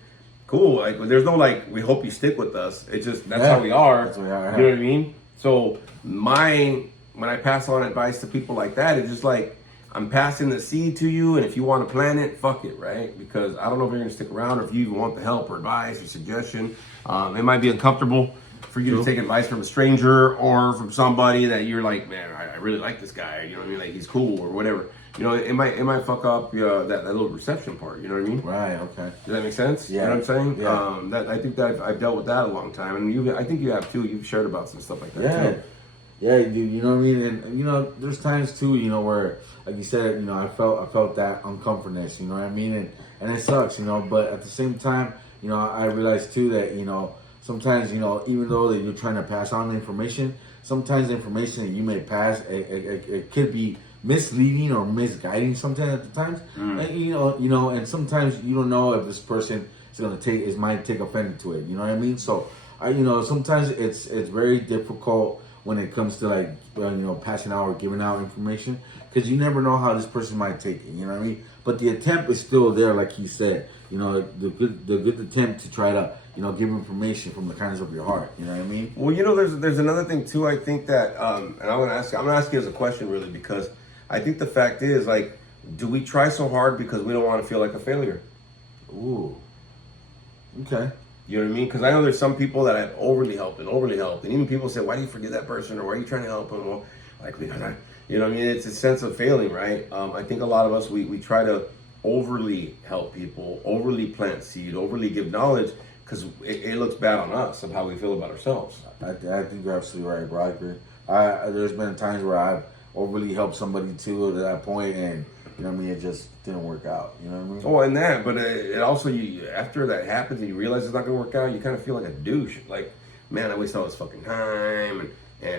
cool. Like, there's no like, we hope you stick with us. It's just, that's how we are. That's how we are. You know what I mean? So when I pass on advice to people like that, it's just like, I'm passing the seed to you. And if you want to plant it, fuck it, right? Because I don't know if you're going to stick around or if you even want the help or advice or suggestion. It might be uncomfortable for you to take advice from a stranger or from somebody that you're like, man, I really like this guy. You know what I mean? Like, he's cool or whatever. You know, it might fuck up that little reception part. You know what I mean? Right. Okay. Does that make sense? Yeah. You know what I'm saying? Yeah. I think that I've dealt with that a long time, and I think you have too. You've shared about some stuff like that. Yeah. Too. Yeah, dude. You know what I mean? And you know, there's times too. You know, where like you said, you know, I felt that uncomfortness. You know what I mean? And it sucks. You know, but at the same time, you know, I realized too that you know sometimes you know even though that you're trying to pass on the information, sometimes the information that you may pass it could be misleading or misguiding sometimes at the times. And, you know, and sometimes you don't know if this person might take offended to it. You know what I mean? So, you know, sometimes it's very difficult when it comes to like, you know, passing out or giving out information because you never know how this person might take it. You know what I mean? But the attempt is still there, like he said. You know, the good attempt to try to, you know, give information from the kindness of your heart. You know what I mean? Well, you know, there's another thing too. I think that, and I'm gonna ask you as a question really because I think the fact is, like, do we try so hard because we don't want to feel like a failure? Ooh. Okay. You know what I mean? Because I know there's some people that I've overly helped. And even people say, why do you forget that person? Or why are you trying to help them? Well, like, you know what I mean? It's a sense of failing, right? I think a lot of us, we try to overly help people, overly plant seed, overly give knowledge because it looks bad on us of how we feel about ourselves. I think you're absolutely right, bro. I agree. There's been times where I've overly help somebody too to that point, and you know what I mean, it just didn't work out. You know what I mean? Oh, and that, but it also, after that happens and you realize it's not gonna work out, you kind of feel like a douche. Like, man, I wasted all this fucking time,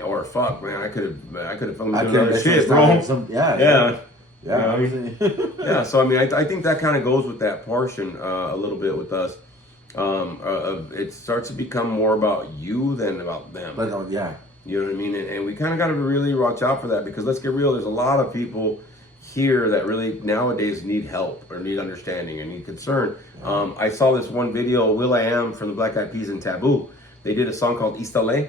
or fuck, man, I could have filmed I doing could other have shit, bro. Yeah. Yeah, so I mean, I think that kind of goes with that portion a little bit with us. It starts to become more about you than about them. But yeah. You know what I mean? And we kind of got to really watch out for that, because let's get real, there's a lot of people here that really nowadays need help or need understanding or need concern. I saw this one video, will.i.am from the Black Eyed Peas and Taboo. They did a song called East LA.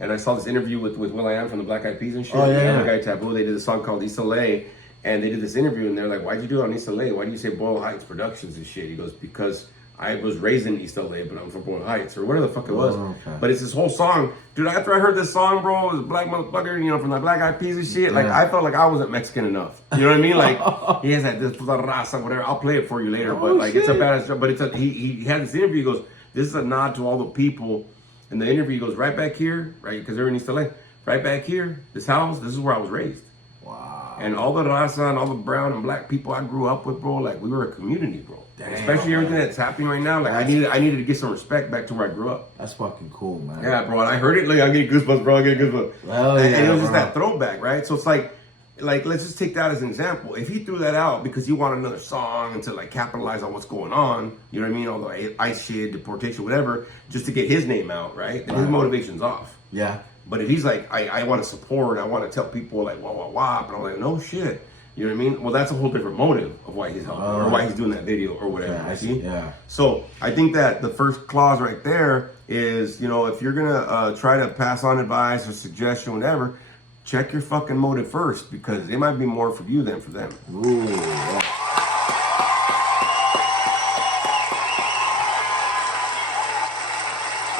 And I saw this interview with will.i.am from the Black Eyed Peas and shit. Oh, yeah, and the yeah. guy Taboo, they did a song called East LA. And they did this interview, and they're like, "Why'd you do it on East LA? Why do you say Boyle Heights Productions and shit?" He goes, "Because I was raised in East LA, but I'm from Boyle Heights," or whatever the fuck it was. Oh, okay. But it's this whole song. Dude, after I heard this song, bro, it was Black Motherfucker, you know, from the Black Eyed Peas and shit, like, Yeah. I felt like I wasn't Mexican enough. You know what I mean? Like, he has that, this raza, whatever. I'll play it for you later, but, like, it's a shit. badass job. But he had this interview, he goes, "This is a nod to all the people." In the interview, he goes, "Right back here," right, because they're in East LA, "Right back here, this house, this is where I was raised." Wow. And all the raza and all the brown and black people I grew up with, bro, like, we were a community, bro. Damn, especially everything that's happening right now. Like, I needed to get some respect back to where I grew up. That's fucking cool, man. Yeah, bro. And I heard it. Like, I get goosebumps, bro. I get goosebumps. Hell and yeah, it was just bro. that throwback, right? So it's like, let's just take that as an example. If he threw that out because you want another song and to like capitalize on what's going on, you know what I mean? All the ICE shit, deportation, whatever, just to get his name out, right? Then his motivation's off. Yeah. But if he's like, I want to support, I want to tell people like, wah, and I'm like, no shit. You know what I mean? Well, that's a whole different motive of why he's helping or why he's doing that video or whatever. Yeah, I you see. Yeah. So I think that the first clause right there is, you know, if you're gonna try to pass on advice or suggestion, whatever, check your fucking motive first, because it might be more for you than for them. Ooh. Yeah.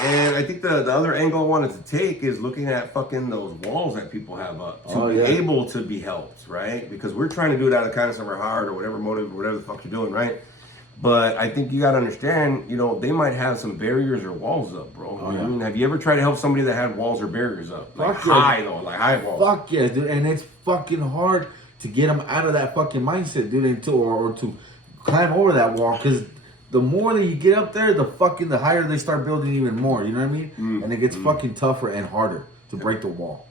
And I think the other angle I wanted to take is looking at fucking those walls that people have up to be able to be helped, right? Because we're trying to do it out of kindness of our heart or whatever motive, whatever the fuck you're doing, right? But I think you got to understand, you know, they might have some barriers or walls up, bro. You know what I mean? Have you ever tried to help somebody that had walls or barriers up? Like Fuck yeah. high, though, like high walls. Fuck yeah, dude. And it's fucking hard to get them out of that fucking mindset, dude, and or to climb over that wall. Because the more that you get up there, the higher they start building even more. You know what I mean? And it gets fucking tougher and harder to break the wall.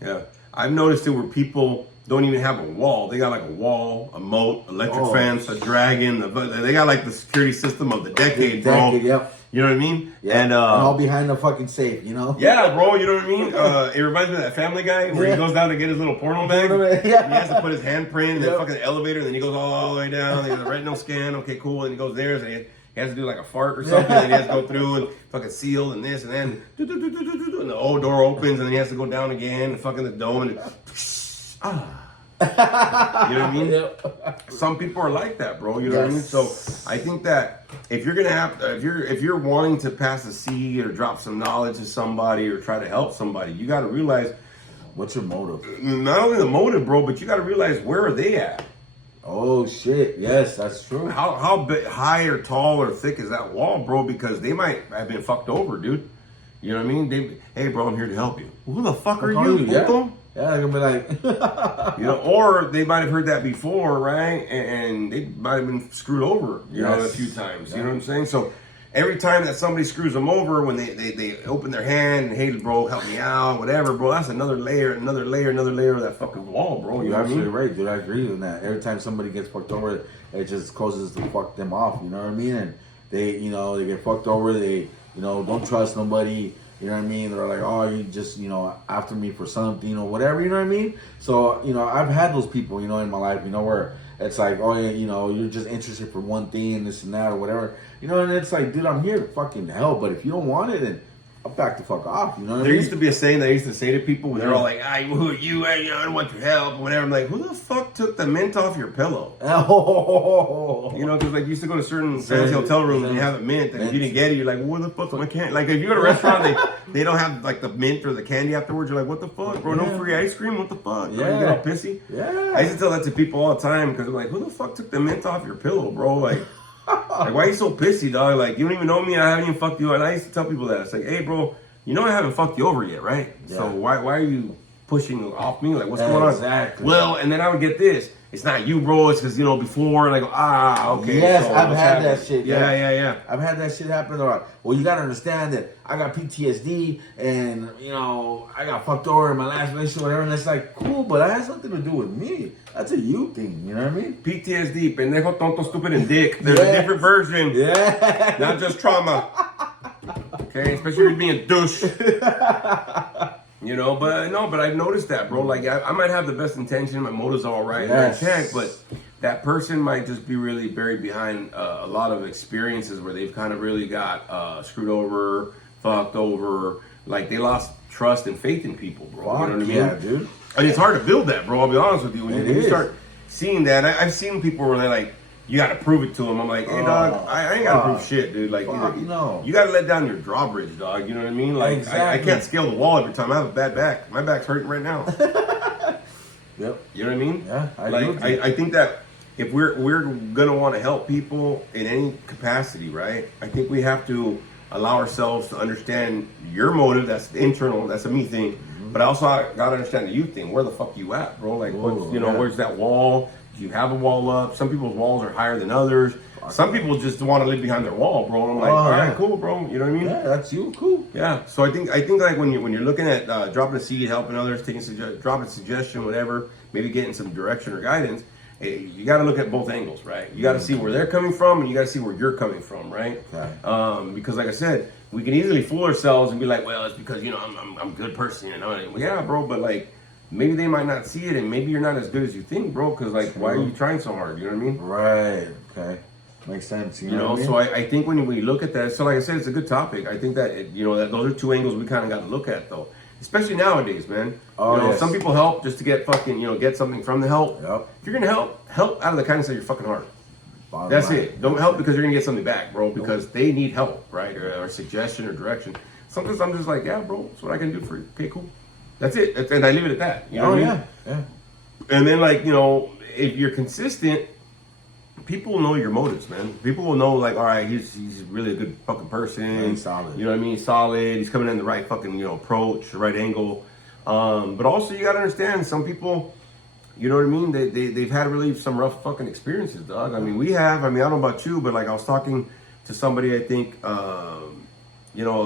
Yeah. I've noticed it where people don't even have a wall. They got like a wall, a moat, electric fence, a dragon. They got like the security system of the decade, bro. Yep. You know what I mean? Yeah. And all behind the fucking safe, you know? yeah, bro, you know what I mean? It reminds me of that Family Guy where he goes down to get his little porno bag. Yeah. He has to put his handprint in the fucking elevator, and then he goes all the way down. He has a retinal scan. Okay, cool. And he goes there, and he has to do like a fart or something, and he has to go through and fucking seal and this, and then and the old door opens, and then he has to go down again, and fucking the dome, and you know what I mean? Some people are like that, bro. You know what I mean? So I think that if you're gonna have, if you're wanting to pass a seed or drop some knowledge to somebody or try to help somebody, you got to realize What's your motive? not only the motive, bro, but you got to realize where are they at? Oh shit! Yes, that's true. How high or tall or thick is that wall, bro? Because they might have been fucked over, dude. You know what I mean? Hey, bro, I'm here to help you. Who the fuck are you, puto? Yeah, they're gonna be like, You know, or they might have heard that before, right? And they might have been screwed over, you know, a few times. You know what I'm saying? So every time that somebody screws them over, when they open their hand and, hey, bro, help me out, whatever, bro, that's another layer of that fucking wall, bro. You're absolutely right, dude. I agree with that. Every time somebody gets fucked over, it just causes to fuck them off. You know what I mean? And they, you know, they get fucked over. They, you know, don't trust nobody. You know what I mean? They're like, oh, you just, you know, after me for something or whatever. You know what I mean? So, you know, I've had those people, you know, in my life, you know, where it's like, oh, yeah, you know, you're just interested for one thing and this and that or whatever. You know, and it's like, dude, I'm here to fucking help. But if you don't want it, then I'll back the fuck off. You know what I There mean? used to be a saying that I used to say to people when they're all like, who are you? I don't want your help or whatever. I'm like, who the fuck took the mint off your pillow? Oh. You know, because like you used to go to certain fancy hotel rooms and you have a mint, and if you didn't get it, you're like, well, where the fuck am I can't? Like if you go to a restaurant, they don't have like the mint or the candy afterwards. You're like, what the fuck, bro? No free ice cream? What the fuck? Yeah. You get all pissy. Yeah. I used to tell that to people all the time because I'm like, who the fuck took the mint off your pillow, bro? Like why are you so pissy, dog? Like you don't even know me. I haven't even fucked you. And I used to tell people that. It's like, hey, bro, you know I haven't fucked you over yet, right? Yeah. So why are you pushing off me? Like what's going on? Exactly. Well, and then I would get this. it's not you, bro. It's because before, and I go, okay. Yes, so I've what's had happening? that shit. Yeah. I've had that shit happen. Or, well, you gotta understand that I got PTSD, and I got fucked over in my last relationship, whatever. And it's like, cool, but that has nothing to do with me. That's a you thing. You know what I mean? PTSD, pendejo, tonto, stupid, and dick. There's a Yes. different version. Yeah. Not just trauma. Okay, especially with being a douche. But I've noticed that, bro. Like, I might have the best intention, my motives are all right, Yes. check, but that person might just be really buried behind a lot of experiences where they've kind of really got screwed over, fucked over, like they lost trust and faith in people, bro. Fuck you know what I mean? yeah, dude. And it's hard to build that, bro. I'll be honest with you. When It you is. start seeing that, I've seen people where they're like, you got to prove it to them. I'm like, hey, dog, I ain't got to prove shit, dude. Like, no. you got to let down your drawbridge, dog. You know what I mean? Like, I Exactly. can't scale the wall every time. I have a bad back. My back's hurting right now. Yep. You know what I mean? Yeah, I agree with you. I think that if we're gonna want to help people in any capacity, right? I think we have to allow ourselves to understand your motive. That's the internal. That's a me thing. But I also gotta understand the you thing. Where the fuck you at, bro? Like, where's that wall? Do you have a wall up? Some people's walls are higher than others. Some people just want to live behind their wall, bro. And I'm like, all right, cool, bro. You know what I mean? Yeah, that's you. Cool. Yeah. So I think like when you're looking at dropping a seed, helping others, dropping a suggestion, whatever, maybe getting some direction or guidance, you got to look at both angles, right? You got to see where they're coming from, and you got to see where you're coming from, right? Okay. Because like I said, we can easily fool ourselves and be like, well, it's because I'm a good person, Well, yeah, bro, but like maybe they might not see it, and maybe you're not as good as you think, bro. Because like, why are you trying so hard? You know what I mean? Right. Okay. Makes sense. You know what I mean? So I think when we look at that, so like I said, it's a good topic. I think that that those are two angles we kind of got to look at, though, especially nowadays, man. Yes. Some people help just to get fucking get something from the help. Yep. If you're gonna help out of the kindness of your fucking heart. Bottom That's line. it. Don't help because you're gonna get something back, bro. Because they need help, right, or suggestion or direction. Sometimes I'm just like, yeah, bro, that's what I can do for you. Okay, cool. That's it, and I leave it at that. You know what I mean? Yeah. And then if you're consistent, people will know your motives, man. People will know, like, all right, he's really a good fucking person. He's solid. You know what I mean? Solid. He's coming in the right fucking approach, the right angle. But also you gotta understand, some people, you know what I mean? They've had really some rough fucking experiences, dog. I mean, we have. I mean, I don't know about you, but like I was talking to somebody, I think,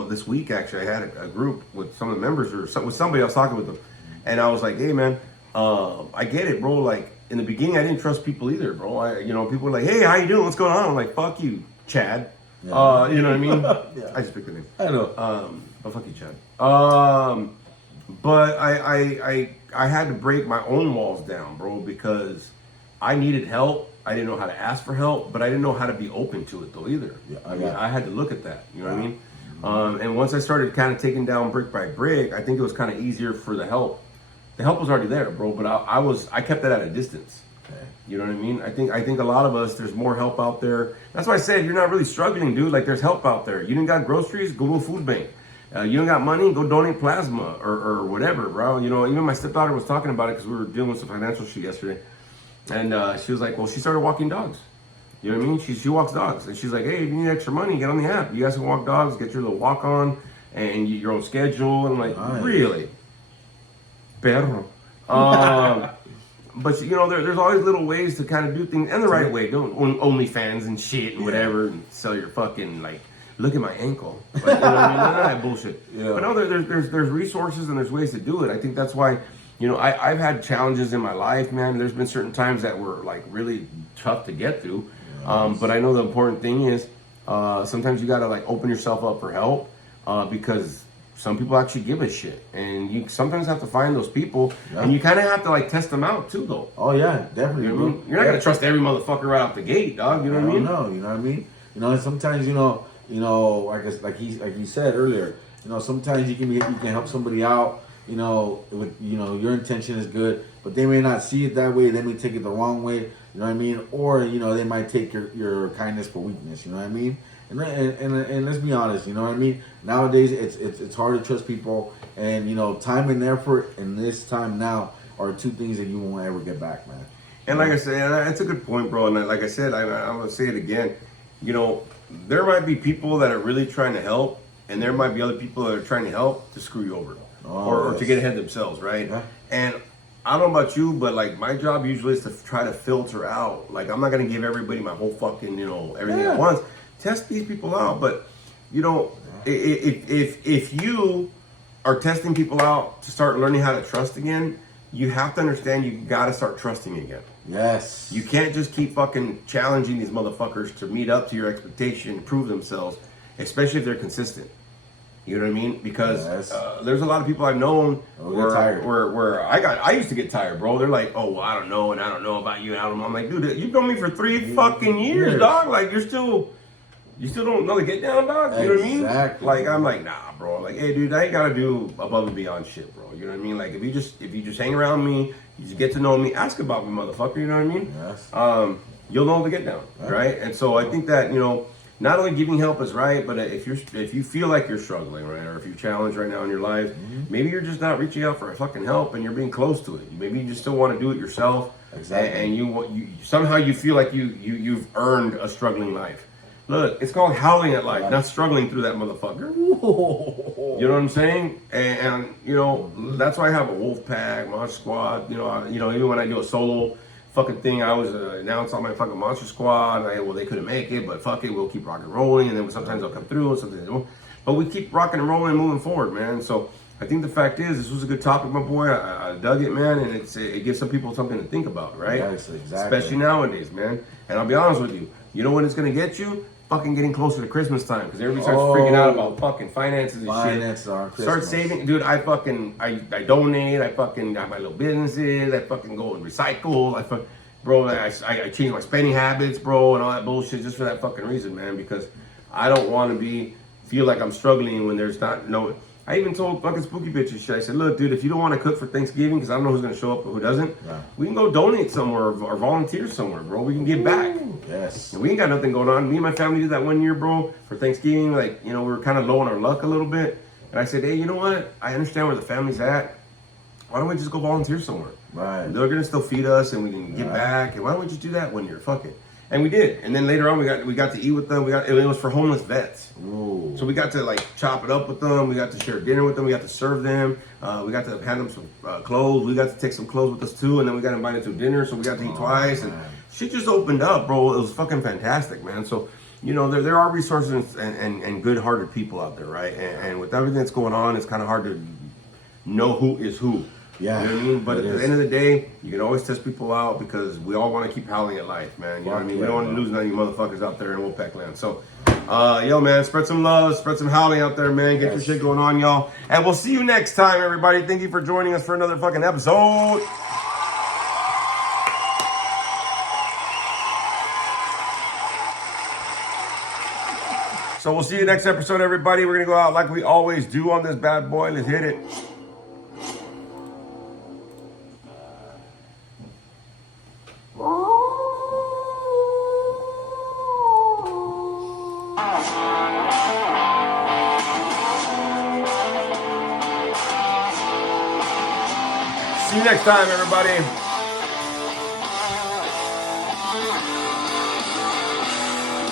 this week actually, I had a group with some of the members with somebody. I was talking with them, and I was like, hey, man, I get it, bro. Like in the beginning, I didn't trust people either, bro. People were like, hey, how you doing? What's going on? I'm like, fuck you, Chad. Yeah. You know what I mean? Yeah. I just picked the name. I know. But fuck you, Chad. But I had to break my own walls down, bro, because I needed help. I didn't know how to ask for help, but I didn't know how to be open to it though either. Yeah, I had to look at that. You know what I mean? And once I started kind of taking down brick by brick, I think it was kind of easier for the help. The help was already there, bro, but I kept that at a distance. Okay. You know what I mean? I think a lot of us, there's more help out there. That's why I said you're not really struggling, dude. Like, there's help out there. You didn't got groceries, go to a food bank. You don't got money, go donate plasma or whatever, bro. Even my stepdaughter was talking about it because we were dealing with some financial shit yesterday. And she was like, well, she started walking dogs. You know what I mean? She walks dogs. And she's like, hey, if you need extra money, get on the app. You guys can walk dogs, get your little walk on, and your own schedule. And I'm like, Nice. Really? Perro. But there's always little ways to kind of do things in the right way. Don't OnlyFans and shit and whatever, and sell your fucking, like, look at my ankle. Like, you know what I mean? None of that bullshit. Yeah. But no, there's resources and there's ways to do it. I think that's why, I've had challenges in my life, man. There's been certain times that were like really tough to get through. But I know the important thing is sometimes you gotta like open yourself up for help because some people actually give a shit, and you sometimes have to find those people, and you kind of have to like test them out too, though. Oh yeah, definitely. You know what I mean? You're not gonna trust every motherfucker right off the gate, dog. You know what I mean? No, you know what I mean. And sometimes I guess like you said earlier, sometimes you can help somebody out. With your intention is good, but they may not see it that way. They may take it the wrong way. You know what I mean? Or they might take your kindness for weakness. You know what I mean? And let's be honest. You know what I mean? Nowadays, it's hard to trust people, and time and effort, and this time now are two things that you won't ever get back, man. And like I said, that's a good point, bro. And like I said, I'm gonna say it again. There might be people that are really trying to help, and there might be other people that are trying to help to screw you over, or to get ahead themselves, right? Yeah. And I don't know about you, but like my job usually is to try to filter out. Like I'm not gonna give everybody my whole fucking, you know, everything at once. Test these people out, but you know, if you are testing people out to start learning how to trust again, you have to understand you gotta start trusting again. Yes. You can't just keep fucking challenging these motherfuckers to meet up to your expectation, prove themselves, especially if they're consistent. You know what I mean? Because there's a lot of people I've known where I used to get tired, bro. They're like, oh, well, I don't know, and I don't know about you. And I don't know. I'm like, dude, you've known me for 3 fucking years, dog. Like, you still don't know the get down, dog. You know what I mean? Exactly. Like, I'm like, nah, bro. Like, hey, dude, I ain't gotta do above and beyond shit, bro. You know what I mean? Like, if you just hang around me, you just get to know me, ask about me, motherfucker. You know what I mean? Yes. You'll know the get down, right? And so I think that, you know, not only giving help is right, but if you feel like you're struggling, right, or if you're challenged right now in your life, maybe you're just not reaching out for fucking help and you're being close to it. Maybe you just still want to do it yourself. Exactly. And you somehow you feel like you've earned a struggling life. Look, it's called howling at life, not struggling through that motherfucker. You know what I'm saying? And you know, that's why I have a wolf pack, monster squad. You know, even when I do a solo fucking thing, I was announced on my fucking monster squad. Well, they couldn't make it, but fuck it, we'll keep rocking and rolling. And then sometimes they'll come through, and sometimes they don't. But we keep rocking and rolling and moving forward, man. So I think the fact is, this was a good topic, my boy. I dug it, man, and it gives some people something to think about, right? Yes, exactly. Especially nowadays, man. And I'll be honest with you. You know when it's gonna get you? Fucking getting closer to Christmas time, because everybody starts freaking out about fucking finances and Finances on shit. Christmas. Start saving, dude. I donate. I fucking got my little businesses. I fucking go and recycle. Bro, I changed my spending habits, bro, and all that bullshit just for that fucking reason, man. Because I don't want to feel like I'm struggling when there's not no. I even told fucking spooky bitches shit. I said, look, dude, if you don't want to cook for Thanksgiving, because I don't know who's gonna show up or who doesn't, we can go donate somewhere or volunteer somewhere, bro. We can give back. Yes. And we ain't got nothing going on. Me and my family did that one year, bro, for Thanksgiving. Like, you know, we were kind of low on our luck a little bit. And I said, hey, you know what? I understand where the family's at. Why don't we just go volunteer somewhere? Right. They're gonna still feed us, and we can give back. And why don't we just do that one year? Fuck it. And we did. And then later on, we got to eat with them. It was for homeless vets. Ooh. So we got to like chop it up with them. We got to share dinner with them. We got to serve them. We got to hand them some clothes. We got to take some clothes with us too. And then we got invited to dinner, so we got to eat twice. And shit just opened up, bro. It was fucking fantastic, man. So, you know, there are resources and good-hearted people out there, right? And with everything that's going on, it's kind of hard to know who is who. Yeah. You know what I mean? But at the end of the day, you can always test people out because we all want to keep howling at life, man. You know what I mean? We don't want to lose none of you motherfuckers out there in Wolfpack land. So, yo, man, spread some love, spread some howling out there, man. Get your shit going on, y'all. And we'll see you next time, everybody. Thank you for joining us for another fucking episode. So we'll see you next episode, everybody. We're going to go out like we always do on this bad boy. Let's hit it. See you next time, everybody.